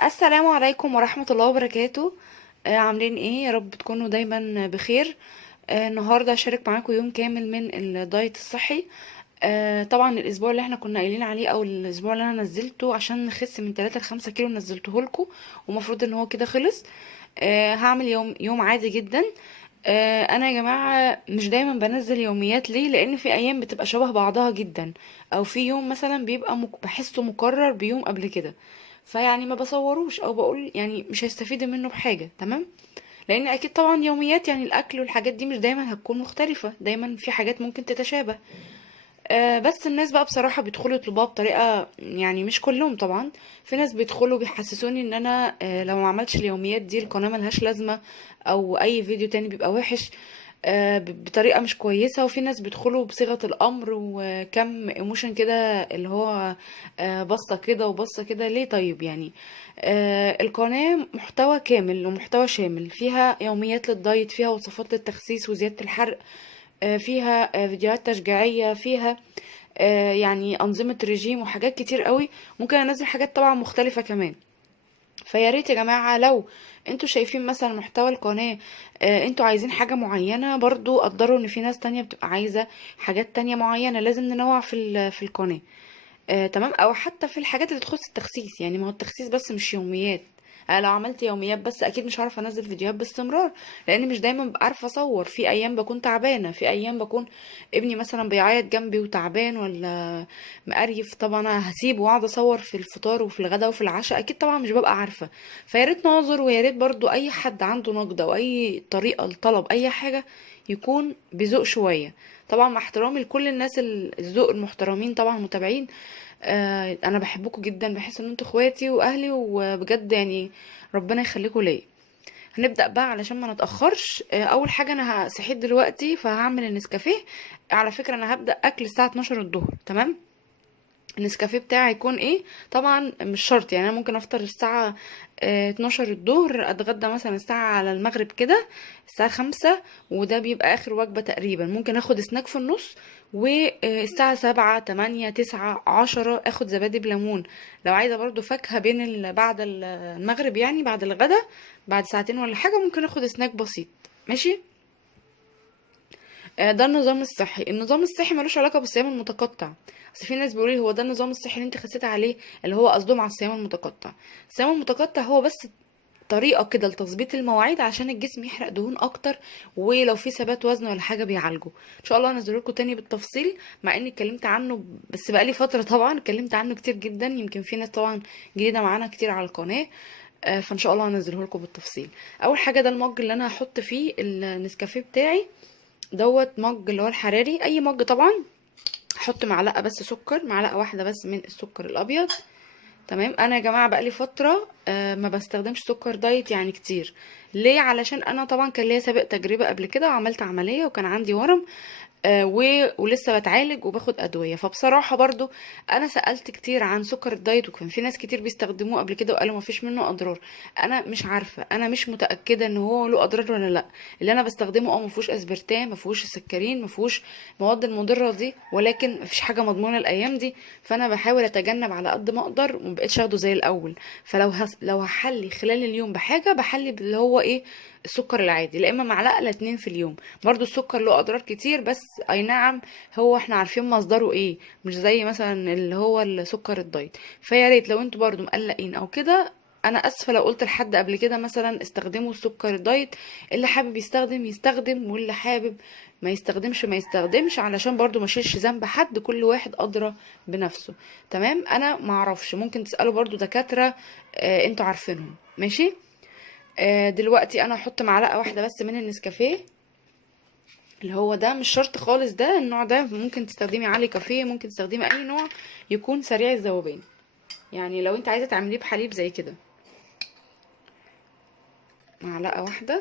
السلام عليكم ورحمة الله وبركاته. عاملين ايه؟ يا رب تكونوا دايما بخير. النهاردة هشارك معاكم يوم كامل من الدايت الصحي. طبعا الاسبوع اللي احنا كنا قايلين عليه او الاسبوع اللي انا نزلته عشان نخس من 3 ل 5 كيلو نزلته لكم، ومفروض ان هو كده خلص. هعمل يوم عادي جدا. انا يا جماعة مش دايما بنزل يوميات، ليه؟ لان في ايام بتبقى شبه بعضها جدا، او في يوم مثلا بيبقى بحسه مكرر بيوم قبل كده، فيعني ما بصوروش او بقول يعني مش هيستفيد منه بحاجة. تمام؟ لان اكيد طبعا يوميات يعني الاكل والحاجات دي مش دايما هتكون مختلفة، دايما في حاجات ممكن تتشابه. بس الناس بقى بصراحة بيدخلوا يطلبوها بطريقة، يعني مش كلهم طبعا. في ناس بيدخلوا بيحسسوني ان انا لو ما عملتش اليوميات دي القناة ملهاش لازمة، او اي فيديو تاني بيبقى وحش بطريقة مش كويسة. وفي ناس بيدخلوا بصيغة الامر وكم ايموشن كده، اللي هو بصة كده وبصة كده. ليه؟ طيب يعني القناة محتوى كامل ومحتوى شامل، فيها يوميات للدايت، فيها وصفات للتخسيس وزيادة الحرق، فيها فيديوهات تشجيعية، فيها يعني أنظمة رجيم وحاجات كتير قوي. ممكن أنزل حاجات طبعا مختلفة كمان. فيا ريت يا جماعة لو انتوا شايفين مثلا محتوى القناة انتوا عايزين حاجة معينة، برضو قدروا ان في ناس تانية بتبقى عايزة حاجات تانية معينة. لازم ننوع في القناة. تمام؟ او حتى في الحاجات اللي تخص التخسيس، يعني ما هو التخسيس بس مش يوميات. لو عملت يوميات بس اكيد مش هعرف انزل فيديوهات باستمرار، لان مش دايما ببقى عارفه اصور. في ايام بكون تعبانه، في ايام بكون ابني مثلا بيعيط جنبي وتعبان ولا مقريف، طبعا انا هسيبه واقعد اصور في الفطار وفي الغداء وفي العشاء؟ اكيد طبعا مش ببقى عارفه. فيا ريت نعذر، ويا ريت برضو اي حد عنده نقد او اي طريقه لطلب اي حاجه يكون بذوق شويه. طبعا مع احترامي لكل الناس الذوق المحترمين طبعا متابعين. انا بحبكم جدا، بحس ان انتوا اخواتي واهلي، وبجد يعني ربنا يخليكم ليا. هنبدأ بقى علشان ما نتأخرش. اول حاجة انا صحيت دلوقتي فهعمل النسكافيه. على فكرة انا هبدأ اكل الساعة 12 الظهر. تمام؟ النسكافيه بتاعي هيكون ايه؟ طبعا مش شرط، يعني انا ممكن افطر الساعة 12 الظهر، اتغدى مثلا الساعة على المغرب كده، الساعة 5، وده بيبقى اخر وجبة تقريبا. ممكن اخد سناك في النص، والساعة 7 8 9 10 اخد زبادي بليمون. لو عايزة برضو فاكهة بين بعد المغرب، يعني بعد الغدا، بعد ساعتين ولا حاجة، ممكن اخد سناك بسيط. ماشي؟ ده النظام الصحي. النظام الصحي ملوش علاقة بالصيام المتقطع. اصل في ناس بيقولوا لي هو ده النظام الصحي اللي انت خسيت عليه، اللي هو قصدهم على الصيام المتقطع. الصيام المتقطع هو بس طريقة كده لتظبيط المواعيد عشان الجسم يحرق دهون اكتر، ولو في ثبات وزن ولا حاجة بيعالجه. ان شاء الله هنزل لكم تاني بالتفصيل، مع اني اتكلمت عنه بس بقالي فترة طبعا اتكلمت عنه كتير جدا. يمكن في ناس طبعا جديدة معانا كتير على القناة. فان شاء الله هنزله لكم بالتفصيل. اول حاجة ده المج اللي انا هحط فيه النسكافيه بتاعي، دوت مج اللي هو الحراري، اي مج طبعا. احط معلقه بس سكر، معلقه واحده بس من السكر الابيض. تمام؟ انا يا جماعه بقالي فتره ما بستخدمش سكر دايت يعني كتير. ليه؟ علشان انا طبعا كان ليا سابق تجربه قبل كده، وعملت عمليه وكان عندي ورم، ولسه بتعالج وباخد ادويه. فبصراحه برضو انا سالت كتير عن سكر الدايت، وكان في ناس كتير بيستخدموه قبل كده وقالوا مفيش منه اضرار. انا مش عارفه، انا مش متاكده ان هو له اضرار ولا لا. اللي انا بستخدمه مفيهوش اسبرتام، مفيهوش السكرين، مفيهوش المواد المضره دي، ولكن مفيش حاجه مضمونه الايام دي. فانا بحاول اتجنب على قد ما اقدر، ومبقتش اخده زي الاول. فلو لو هحلي خلال اليوم بحاجه، بحلي باللي هو ايه؟ السكر العادي، لا اما معلقه لا اتنين في اليوم. برضو السكر له اضرار كتير، بس اي نعم، هو احنا عارفين مصدره ايه، مش زي مثلا اللي هو السكر الدايت. فيا ريت لو انتوا برضو مقلقين او كده، انا اسفه لو قلت لحد قبل كده مثلا استخدموا السكر الدايت. اللي حابب يستخدم يستخدم، واللي حابب ما يستخدمش ما يستخدمش، علشان برضو ما شيلش ذنب حد، كل واحد ادرى بنفسه. تمام؟ انا ما اعرفش، ممكن تسالوا برضو دكاتره انتوا عارفينهم. ماشي؟ دلوقتي انا هحط معلقه واحده بس من النسكافيه، اللي هو ده مش شرط خالص، ده النوع ده ممكن تستخدمي علي كافيه، ممكن تستخدمي اي نوع يكون سريع الذوبان. يعني لو انت عايزه تعمليه بحليب زي كده، معلقه واحده.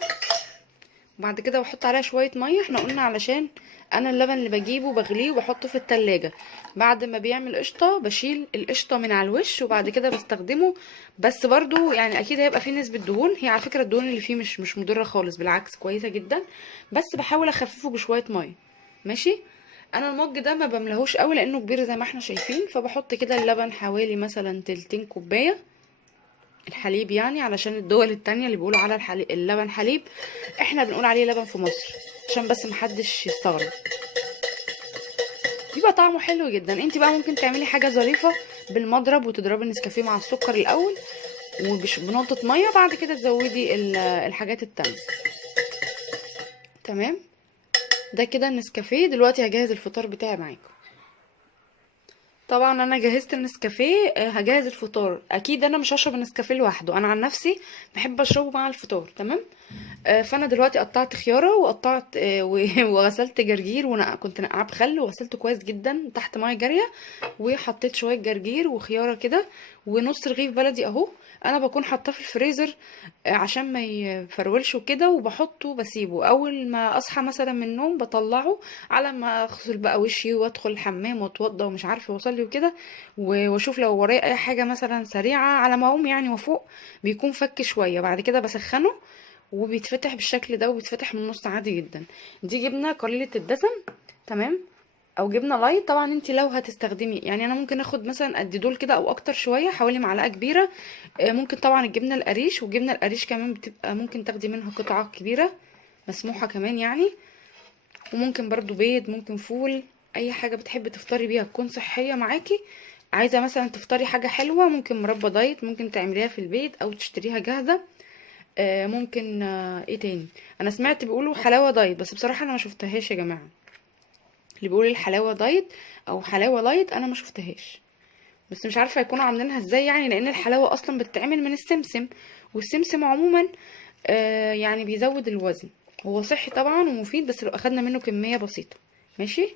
وبعد كده بحط عليها شويه ميه. احنا قلنا علشان انا اللبن اللي بجيبه بغليه وبحطه في التلاجة، بعد ما بيعمل قشطه بشيل القشطه من على الوش وبعد كده بستخدمه. بس برضو يعني اكيد هيبقى فيه نسبه دهون. هي على فكره الدهون اللي فيه مش مضره خالص، بالعكس كويسه جدا، بس بحاول اخففه بشويه ميه. ماشي؟ انا المج ده ما بملهوش قوي لانه كبير زي ما احنا شايفين، فبحط كده اللبن حوالي مثلا تلتين كوبايه. الحليب يعني، علشان الدول التانية اللي بيقولوا على اللبن حليب، احنا بنقول عليه لبن في مصر، عشان بس محدش يستغرب. بيبقى طعمه حلو جدا. انت بقى ممكن تعملي حاجة ظريفة بالمضرب، وتضربي النسكافيه مع السكر الاول وبنقطة مية، بعد كده تزودي الحاجات التانية. تمام. ده كده النسكافيه. دلوقتي هجهز الفطار بتاعي معاكم. طبعا انا جهزت النسكافيه، هجهز الفطار. اكيد انا مش هشرب النسكافيه لوحده، انا عن نفسي بحب اشربه مع الفطار. تمام. فانا دلوقتي قطعت خياره، وقطعت وغسلت جرجير، وانا كنت نقعاه بخل وغسلته كويس جدا تحت ميه جاريه، وحطيت شويه جرجير وخياره كده، ونص رغيف بلدي اهو. انا بكون حاطاه في الفريزر عشان ما يفرولش وكده، وبحطه بسيبه. اول ما اصحى مثلا من النوم بطلعه، على ما اغسل بقى وشي وادخل الحمام واتوضى ومش عارفه واصلي وكده، واشوف لو ورايا اي حاجه مثلا سريعه على ما اقوم يعني وفوق، بيكون فك شويه. بعد كده بسخنه وبيتفتح بالشكل ده، وبيتفتح من النص عادي جدا. دي جبنه قليله الدسم. تمام. او جبنه لايت. طبعا انت لو هتستخدمي يعني، انا ممكن اخد مثلا قد دول كده او اكتر شويه، حوالي معلقه كبيره. ممكن طبعا الجبنه القريش، والجبنه القريش كمان بتبقى ممكن تاخدي منها قطعه كبيره مسموحه كمان يعني. وممكن برضو بيض، ممكن فول، اي حاجه بتحبي تفطري بيها تكون صحيه معاكي. عايزه مثلا تفطري حاجه حلوه، ممكن مربى دايت ممكن تعمليها في البيت او تشتريها جاهزه. ممكن ايه تاني، انا سمعت بيقولوا حلاوه دايت، بس بصراحه انا ما شفتهاش يا جماعه. اللي بيقول الحلاوه دايت او حلاوه لايت انا ما شفتهاش، بس مش عارفه يكونوا عاملينها ازاي يعني، لان الحلاوه اصلا بتتعمل من السمسم، والسمسم عموما يعني بيزود الوزن. هو صحي طبعا ومفيد، بس لو اخدنا منه كميه بسيطه. ماشي.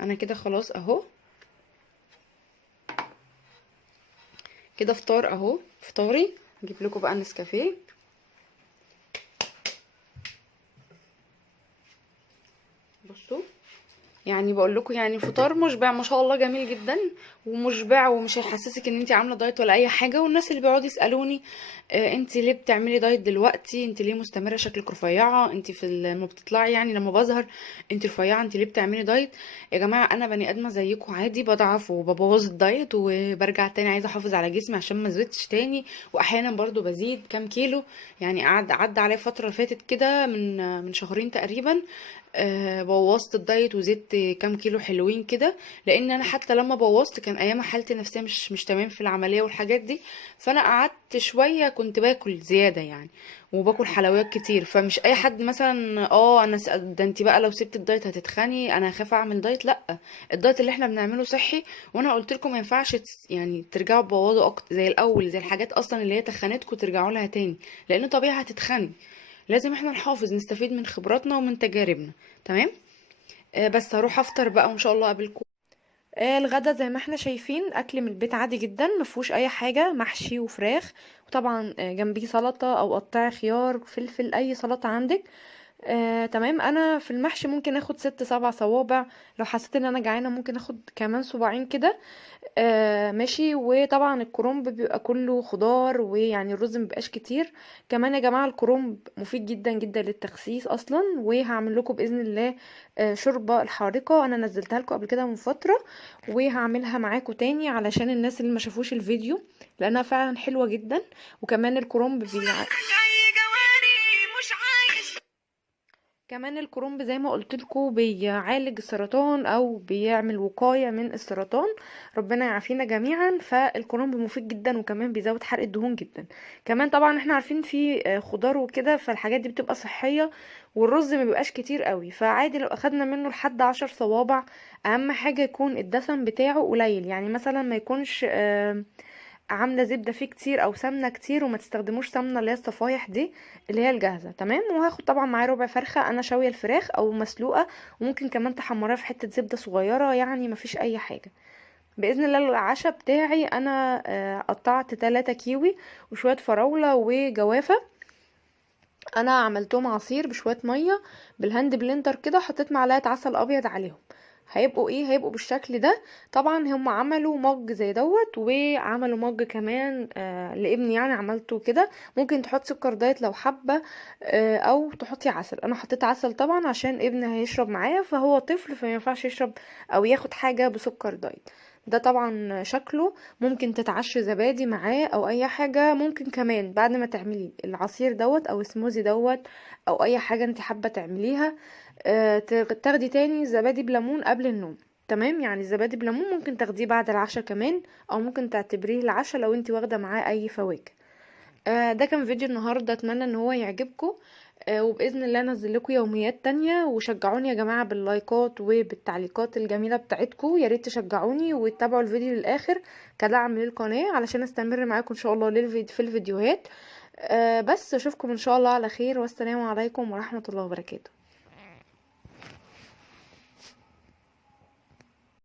انا كده خلاص اهو، كده فطار اهو، فطاري. اجيب لكم بقى النسكافيه. بصوا، يعني بقول لكم يعني فطار مشبع ما شاء الله، جميل جدا ومشبع، ومش هيحسسك ان انت عامله دايت ولا اي حاجه. والناس اللي بيقعدوا يسالوني انت ليه بتعملي دايت دلوقتي، انت ليه مستمره، شكلك رفيعه، انت لما بتطلعي يعني لما بظهر انت رفيعه، انت ليه بتعملي دايت؟ يا جماعه انا بني ادمه زيكم عادي، بضعف وببوظ الدايت وبرجع تاني عايزه احافظ على جسمي عشان ما ازيدش تاني، واحيانا برضو بزيد كام كيلو. يعني عدى عليا فتره فاتت كده من شهرين تقريبا، بوظت الدايت وزدت كام كيلو حلوين كده. لان انا حتى لما بوظت كان ايام حالتي النفسيه مش تمام في العمليه والحاجات دي، فانا قعدت شويه كنت باكل زياده يعني، وباكل حلويات كتير. فمش اي حد مثلا انا ده انت بقى لو سبت الدايت هتتخني، انا هخاف اعمل دايت. لا، الدايت اللي احنا بنعمله صحي، وانا قلت لكم ما ينفعش يعني ترجعوا تبوظوا زي الاول، زي الحاجات اصلا اللي هي تخنتكم ترجعوا لها تاني، لان طبيعي هتتخني. لازم احنا نحافظ، نستفيد من خبراتنا ومن تجاربنا. تمام. بس هروح افطر بقى وان شاء الله اقابلكم. الغدا زي ما احنا شايفين، اكل من البيت عادي جدا، مفهوش اي حاجه، محشي وفراخ، وطبعا جنبيه سلطه او قطع خيار فلفل، اي سلطه عندك. تمام. انا في المحشي ممكن اخد 6 7 صوابع، لو حسيت ان انا جعانه ممكن اخد كمان صباعين كده. ماشي. وطبعا الكرنب بيبقى كله خضار، ويعني الرز مبيبقاش كتير. كمان يا جماعة الكرنب مفيد جدا جدا للتخسيس اصلا. وهعمل لكم باذن الله شوربة الحارقة، انا نزلتها لكم قبل كده من فترة، وهعملها معاكم تاني علشان الناس اللي ما شافوش الفيديو، لانها فعلا حلوة جدا. وكمان الكرنب كمان الكرنب زي ما قلت لكم بيعالج السرطان او بيعمل وقاية من السرطان، ربنا يعافينا جميعا. فالكرنب مفيد جدا، وكمان بيزود حرق الدهون جدا. كمان طبعا احنا عارفين في خضار وكده، فالحاجات دي بتبقى صحية، والرز ما بيبقاش كتير قوي، فعادي لو اخدنا منه لحد 10 صوابع. اهم حاجة يكون الدسم بتاعه قليل، يعني مثلا ما يكونش عامله زبده فيه كتير او سمنه كتير، وما تستخدموش سمنه اللي هي الصفايح دي اللي هي الجاهزه. تمام. وهاخد طبعا معايا ربع فرخه انا شاويه الفراخ او مسلوقه، وممكن كمان تحمريها في حته زبده صغيره، يعني مفيش اي حاجه. باذن الله العشاء بتاعي انا قطعت 3 كيوي وشويه فراوله وجوافه، انا عملتهم عصير بشويه ميه بالهاند بلندر كده، حطيت معلقه عسل ابيض عليهم. هيبقوا ايه؟ هيبقوا بالشكل ده. طبعا هم عملوا مج زي دوت، وعملوا مج كمان لابني، يعني عملته كده. ممكن تحط سكر دايت لو حابه، او تحطي عسل. انا حطيت عسل طبعا عشان ابني هيشرب معايا، فهو طفل فما ينفعش يشرب او ياخد حاجه بسكر دايت. ده طبعا شكله. ممكن تتعشي زبادي معاه او اي حاجة. ممكن كمان بعد ما تعملي العصير دوت او السموزي دوت او اي حاجة انت حابة تعمليها، تاخدي تاني زبادي بليمون قبل النوم. تمام، يعني الزبادي بليمون ممكن تاخديه بعد العشاء كمان، او ممكن تعتبريه العشاء لو انت واخده معاه اي فواكه. ده كان فيديو النهارده، اتمنى ان هو يعجبكم. وباذن الله انزل لكم يوميات تانية. وشجعوني يا جماعه باللايكات وبالتعليقات الجميله بتاعتكم، يا ريت تشجعوني وتتابعوا الفيديو للاخر كدعم للقناه علشان استمر معاكم ان شاء الله في الفيديوهات. بس اشوفكم ان شاء الله على خير، والسلام عليكم ورحمه الله وبركاته.